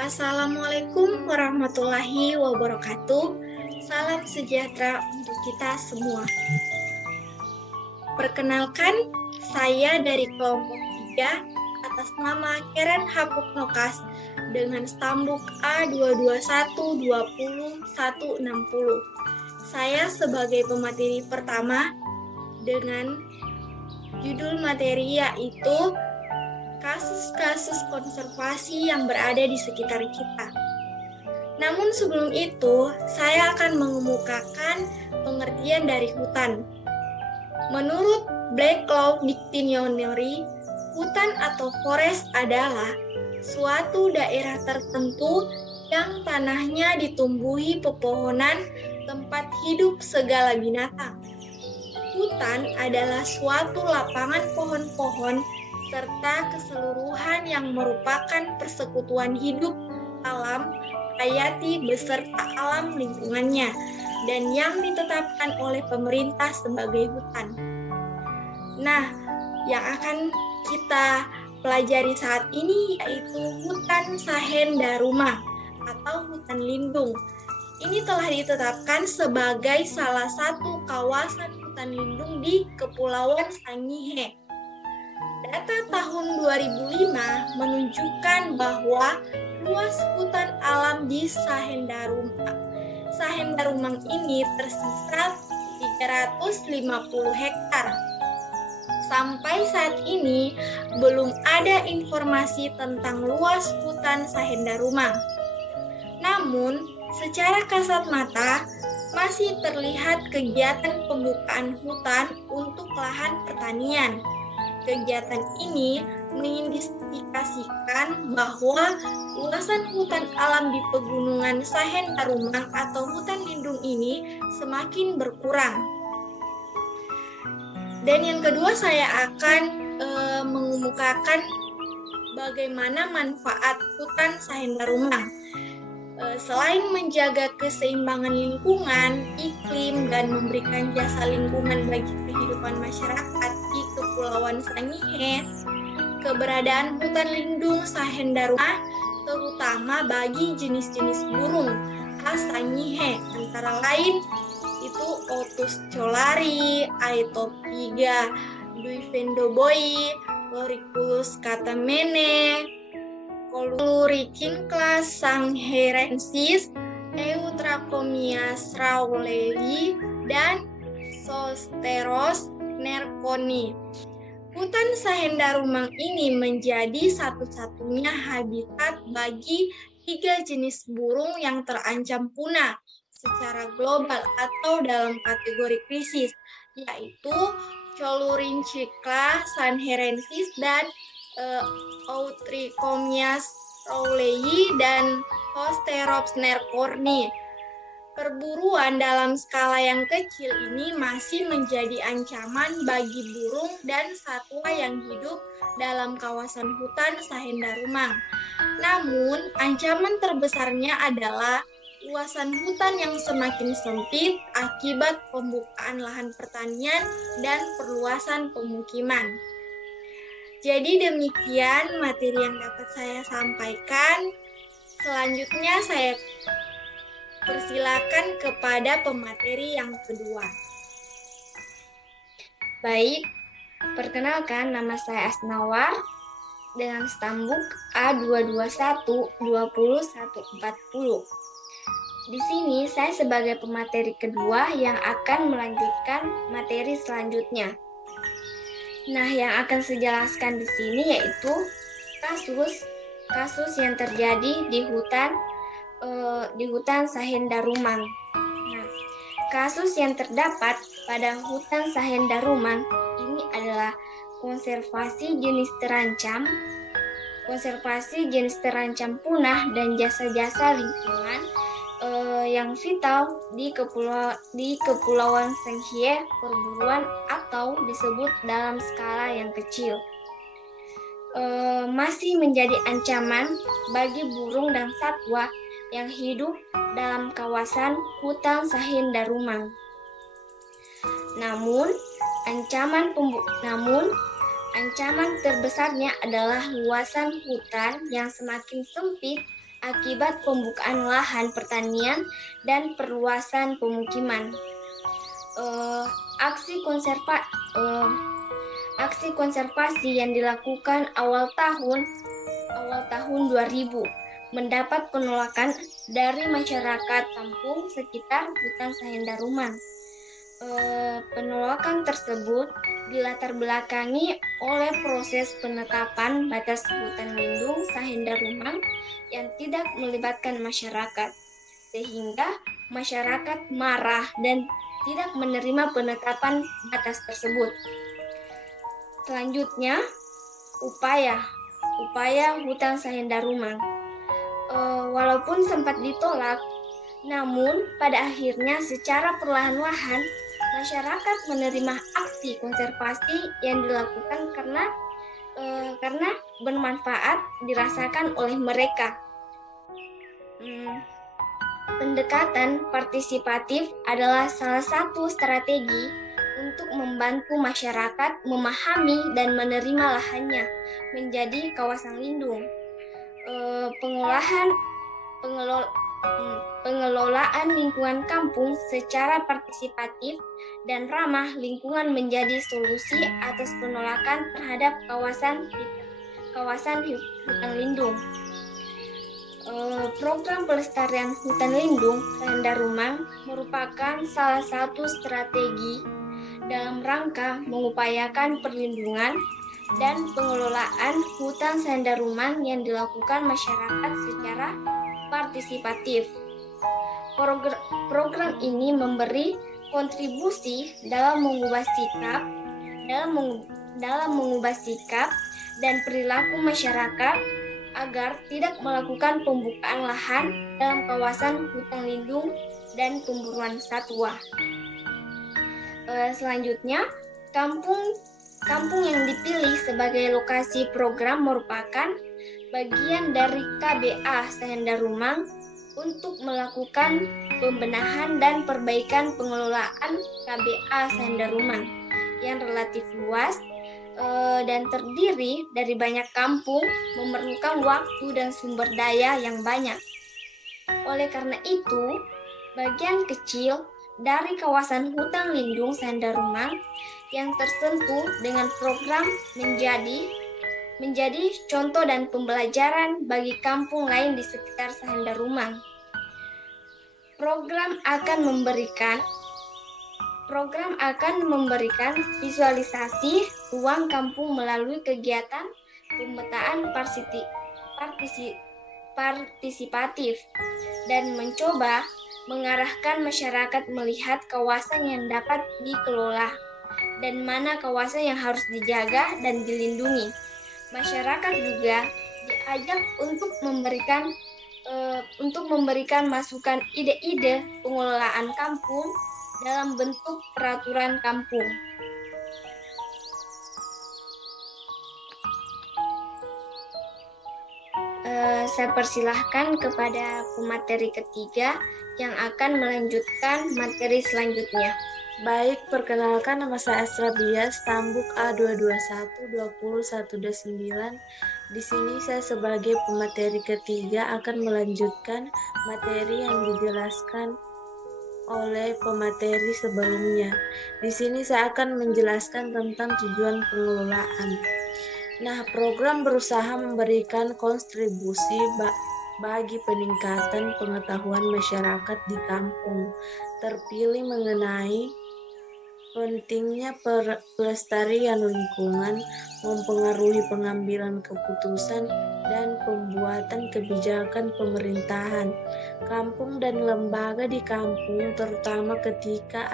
Assalamualaikum warahmatullahi wabarakatuh. Salam sejahtera untuk kita semua. Perkenalkan, saya dari kelompok 3 atas nama Keren Hapuk Nokas dengan stambuk A22120160. Saya sebagai pemateri pertama dengan judul materi yaitu kasus-kasus konservasi yang berada di sekitar kita. Namun sebelum itu, saya akan mengemukakan pengertian dari hutan. Menurut Blacklow Dictionary, hutan atau forest adalah suatu daerah tertentu yang tanahnya ditumbuhi pepohonan, tempat hidup segala binatang. Hutan adalah suatu lapangan pohon-pohon serta keseluruhan yang merupakan persekutuan hidup alam hayati beserta alam lingkungannya dan yang ditetapkan oleh pemerintah sebagai hutan. Nah, yang akan kita pelajari saat ini yaitu hutan Sahen-Daruma atau hutan lindung. Ini telah ditetapkan sebagai salah satu kawasan hutan lindung di Kepulauan Sangihe. Data tahun 2005 menunjukkan bahwa luas hutan alam di Sahen-Darumang ini tersisa 350 hektar. Sampai saat ini belum ada informasi tentang luas hutan Sahen-Darumang. Namun, secara kasat mata masih terlihat kegiatan pembukaan hutan untuk lahan pertanian. Kegiatan ini mengindikasikan bahwa luasan hutan alam di pegunungan Sahen-Darumang atau hutan lindung ini semakin berkurang. Dan yang kedua, saya akan mengemukakan bagaimana manfaat hutan Sahen-Darumang. Selain menjaga keseimbangan lingkungan, iklim, dan memberikan jasa lingkungan bagi kehidupan masyarakat di Kepulauan Sangihe, keberadaan hutan lindung Sahen-Darumang terutama bagi jenis-jenis burung khas Sangihe, antara lain itu Otus cholari, Aetopiga duifendoboi, Loriculus catamene, Coluricinclas sangherensis, Eutrachomias rowlei, dan Zosteros nerconi. Hutan Sahen-Darumang ini menjadi satu-satunya habitat bagi 3 jenis burung yang terancam punah secara global atau dalam kategori krisis, yaitu Colurinchicla sangherensis dan Eutrichomias rowlei dan Zosteros nerconi. Perburuan dalam skala yang kecil ini masih menjadi ancaman bagi burung dan satwa yang hidup dalam kawasan hutan Sahen-Darumang. Namun, ancaman terbesarnya adalah luasan hutan yang semakin sempit akibat pembukaan lahan pertanian dan perluasan pemukiman. Jadi demikian materi yang dapat saya sampaikan. Selanjutnya saya persilakan kepada pemateri yang kedua. Baik, perkenalkan nama saya Asnawar dengan stambuk A221200140. Di sini saya sebagai pemateri kedua yang akan melanjutkan materi selanjutnya. Nah, yang akan saya jelaskan di sini yaitu kasus yang terjadi di hutan Sahen-Darumang. Nah, kasus yang terdapat pada hutan Sahen-Darumang ini adalah konservasi jenis terancam punah dan jasa-jasa lingkungan yang vital di Kepulauan Sangihe, perburuan atau disebut dalam skala yang kecil. Masih menjadi ancaman bagi burung dan satwa yang hidup dalam kawasan hutan Sahen-Darumang. Namun, ancaman terbesarnya adalah luasan hutan yang semakin sempit akibat pembukaan lahan pertanian dan perluasan pemukiman. Aksi konservasi yang dilakukan awal tahun 2000 mendapat penolakan dari masyarakat kampung sekitar hutan Sahendaruman. Penolakan tersebut dilatar belakangi oleh proses penetapan batas hutan lindung Sahendaruman yang tidak melibatkan masyarakat, sehingga masyarakat marah dan tidak menerima penetapan batas tersebut. Selanjutnya, upaya hutan Sahendaruman. Walaupun sempat ditolak, namun pada akhirnya secara perlahan-lahan masyarakat menerima aksi konservasi yang dilakukan karena bermanfaat dirasakan oleh mereka. Pendekatan partisipatif adalah salah satu strategi untuk membantu masyarakat memahami dan menerima lahannya menjadi kawasan lindung. Pengelolaan lingkungan kampung secara partisipatif dan ramah lingkungan menjadi solusi atas penolakan terhadap kawasan hutan lindung. Program pelestarian hutan lindung Sahendaruman merupakan salah satu strategi dalam rangka mengupayakan perlindungan dan pengelolaan hutan Sahendaruman yang dilakukan masyarakat secara partisipatif. Program ini memberi kontribusi dalam mengubah sikap dan perilaku masyarakat agar tidak melakukan pembukaan lahan dalam kawasan hutan lindung dan pemburuan satwa. Selanjutnya, kampung yang dipilih sebagai lokasi program merupakan bagian dari KBA Sahendaruman untuk melakukan pembenahan dan perbaikan pengelolaan KBA Sahendaruman yang relatif luas dan terdiri dari banyak kampung, memerlukan waktu dan sumber daya yang banyak. Oleh karena itu, bagian kecil dari kawasan hutan lindung Sahendaruman yang tersentuh dengan program menjadi contoh dan pembelajaran bagi kampung lain di sekitar Sahendaruman. Program akan memberikan visualisasi ruang kampung melalui kegiatan pemetaan partisipatif dan mencoba mengarahkan masyarakat melihat kawasan yang dapat dikelola dan mana kawasan yang harus dijaga dan dilindungi. Masyarakat juga diajak untuk memberikan masukan ide-ide pengelolaan kampung dalam bentuk peraturan kampung. Saya persilahkan kepada pemateri ketiga yang akan melanjutkan materi selanjutnya. Baik, perkenalkan nama saya Asra Bias, Tambuk A2212019. Di sini saya sebagai pemateri ketiga akan melanjutkan materi yang dijelaskan oleh pemateri sebelumnya. Di sini saya akan menjelaskan tentang tujuan pengelolaan. Nah, program berusaha memberikan kontribusi bagi peningkatan pengetahuan masyarakat di kampung terpilih mengenai pentingnya pelestarian lingkungan, mempengaruhi pengambilan keputusan dan pembuatan kebijakan pemerintahan kampung dan lembaga di kampung, terutama ketika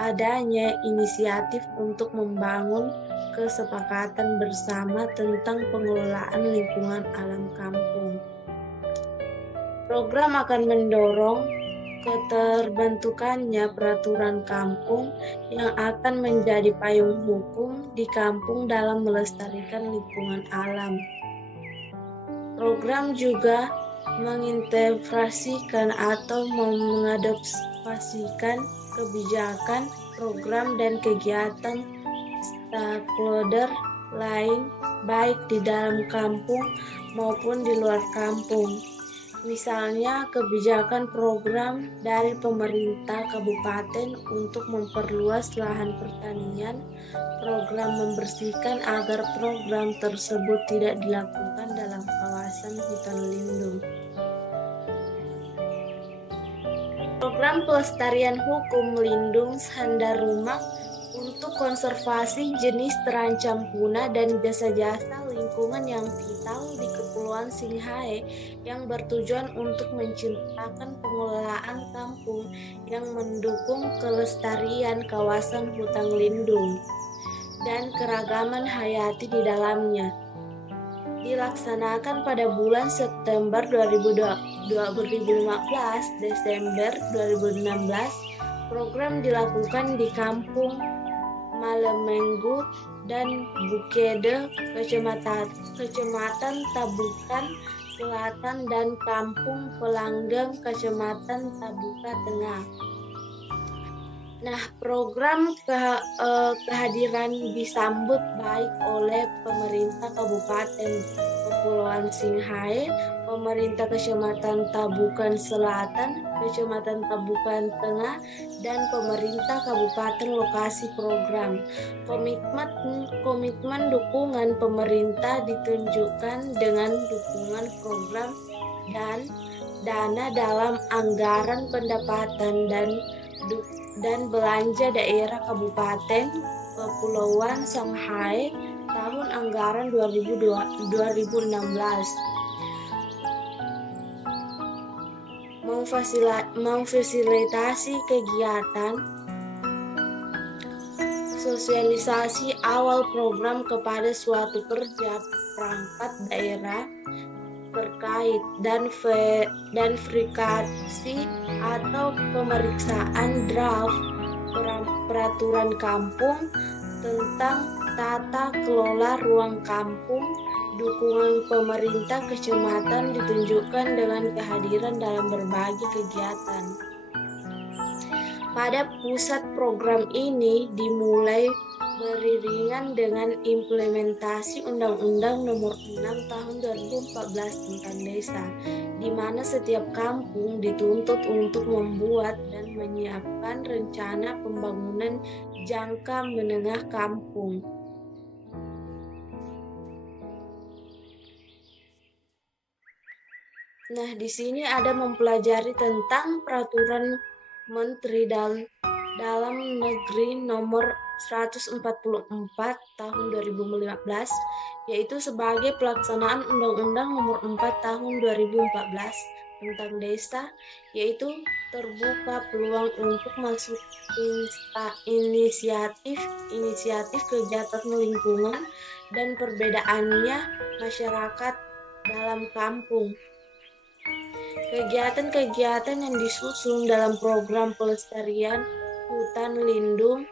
adanya inisiatif untuk membangun kesepakatan bersama tentang pengelolaan lingkungan alam kampung. Program akan mendorong keterbentukannya peraturan kampung yang akan menjadi payung hukum di kampung dalam melestarikan lingkungan alam. Program juga mengintegrasikan atau mengadopsikan kebijakan, program, dan kegiatan stakeholder lain baik di dalam kampung maupun di luar kampung Misalnya kebijakan program dari pemerintah kabupaten untuk memperluas lahan pertanian, program membersihkan agar program tersebut tidak dilakukan dalam kawasan hutan lindung. Program pelestarian hukum lindung Sandarumak untuk konservasi jenis terancam punah dan jasa-jasa lingkungan yang vital di Kepulauan Singhae yang bertujuan untuk menciptakan pengelolaan kampung yang mendukung kelestarian kawasan hutan lindung dan keragaman hayati di dalamnya. Dilaksanakan pada bulan September 2015, Desember 2016, program dilakukan di Kampung Malemenggu dan Bukede, Kecamatan Tabukan Selatan dan Kampung Pelanggeng, Kecamatan Tabuka Tengah. Nah, program kehadiran disambut baik oleh pemerintah Kabupaten Kepulauan Singhae, pemerintah Kecamatan Tabukan Selatan, Kecamatan Tabukan Tengah, dan pemerintah Kabupaten lokasi program. Komitmen dukungan pemerintah ditunjukkan dengan dukungan program dan dana dalam anggaran pendapatan dan belanja daerah Kabupaten Kepulauan Sanghae tahun anggaran 2016. Memfasilitasi kegiatan sosialisasi awal program kepada suatu kerja perangkat daerah terkait dan verifikasi atau pemeriksaan draft peraturan kampung tentang tata kelola ruang kampung. Dukungan pemerintah kecamatan ditunjukkan dengan kehadiran dalam berbagai kegiatan. Pada pusat program ini dimulai beriringan dengan implementasi Undang-Undang Nomor 6 Tahun 2014 tentang Desa, di mana setiap kampung dituntut untuk membuat dan menyiapkan rencana pembangunan jangka menengah kampung. Nah, di sini ada mempelajari tentang peraturan Menteri dalam Negeri nomor 144 tahun 2015, yaitu sebagai pelaksanaan Undang-Undang nomor 4 tahun 2014 tentang desa, yaitu terbuka peluang untuk masuk inisiatif kegiatan lingkungan dan perbedaannya masyarakat dalam kampung. Kegiatan-kegiatan yang disusun dalam program pelestarian hutan lindung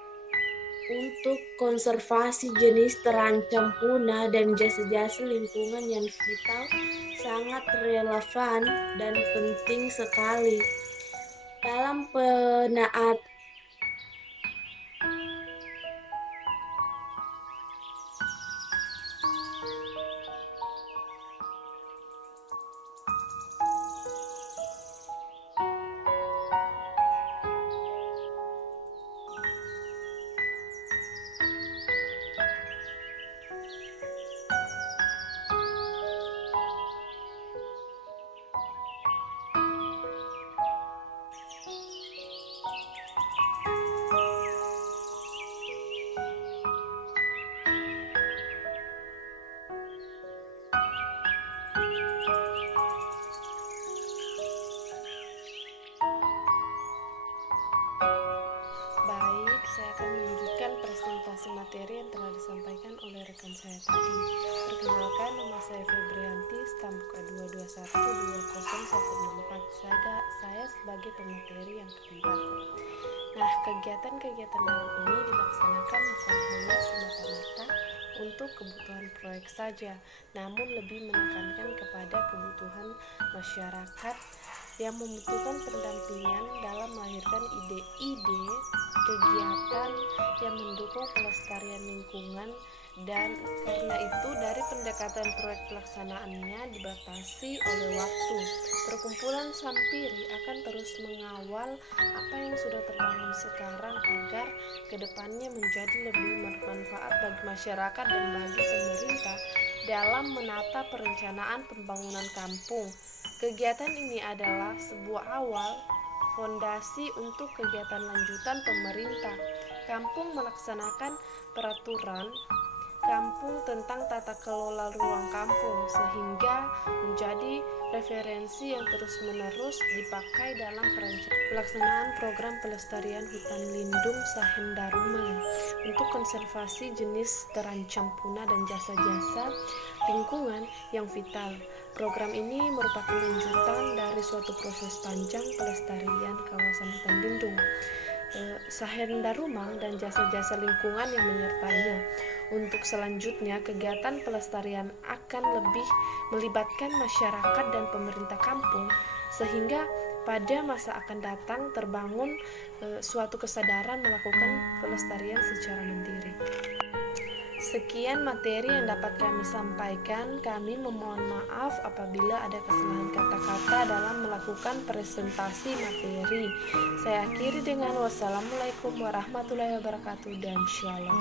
untuk konservasi jenis terancam punah dan jasa-jasa lingkungan yang vital sangat relevan dan penting sekali dalam penaat Baik, saya akan melanjutkan presentasi materi yang telah disampaikan oleh rekan saya tadi. Perkenalkan, nama saya Febrianti, stambuka 2212014. Saya sebagai pemateri yang keempat. Nah, kegiatan-kegiatan dalam ini dilaksanakan bukan hanya semata-mata untuk kebutuhan proyek saja, namun lebih menekankan kepada kebutuhan masyarakat yang membutuhkan pendampingan dalam melahirkan ide-ide kegiatan yang mendukung pelestarian lingkungan dan karena itu dari pendekatan proyek pelaksanaannya dibatasi oleh waktu. Perkumpulan Sampiri akan terus mengawal apa yang sudah terbangun sekarang agar kedepannya menjadi lebih bermanfaat bagi masyarakat dan bagi pemerintah dalam menata perencanaan pembangunan kampung. Kegiatan ini adalah sebuah awal fondasi untuk kegiatan lanjutan pemerintah kampung melaksanakan peraturan kampung tentang tata kelola ruang kampung sehingga menjadi referensi yang terus-menerus dipakai dalam pelaksanaan program pelestarian hutan lindung Sahen Darumang untuk konservasi jenis terancam punah dan jasa-jasa lingkungan yang vital. Program ini merupakan lanjutan dari suatu proses panjang pelestarian kawasan hutan lindung Sahen Darumang dan jasa-jasa lingkungan yang menyertainya. Untuk selanjutnya, kegiatan pelestarian akan lebih melibatkan masyarakat dan pemerintah kampung sehingga pada masa akan datang terbangun suatu kesadaran melakukan pelestarian secara mandiri. Sekian materi yang dapat kami sampaikan. Kami memohon maaf apabila ada kesalahan kata-kata dalam melakukan presentasi materi. Saya akhiri dengan wassalamualaikum warahmatullahi wabarakatuh dan shalom.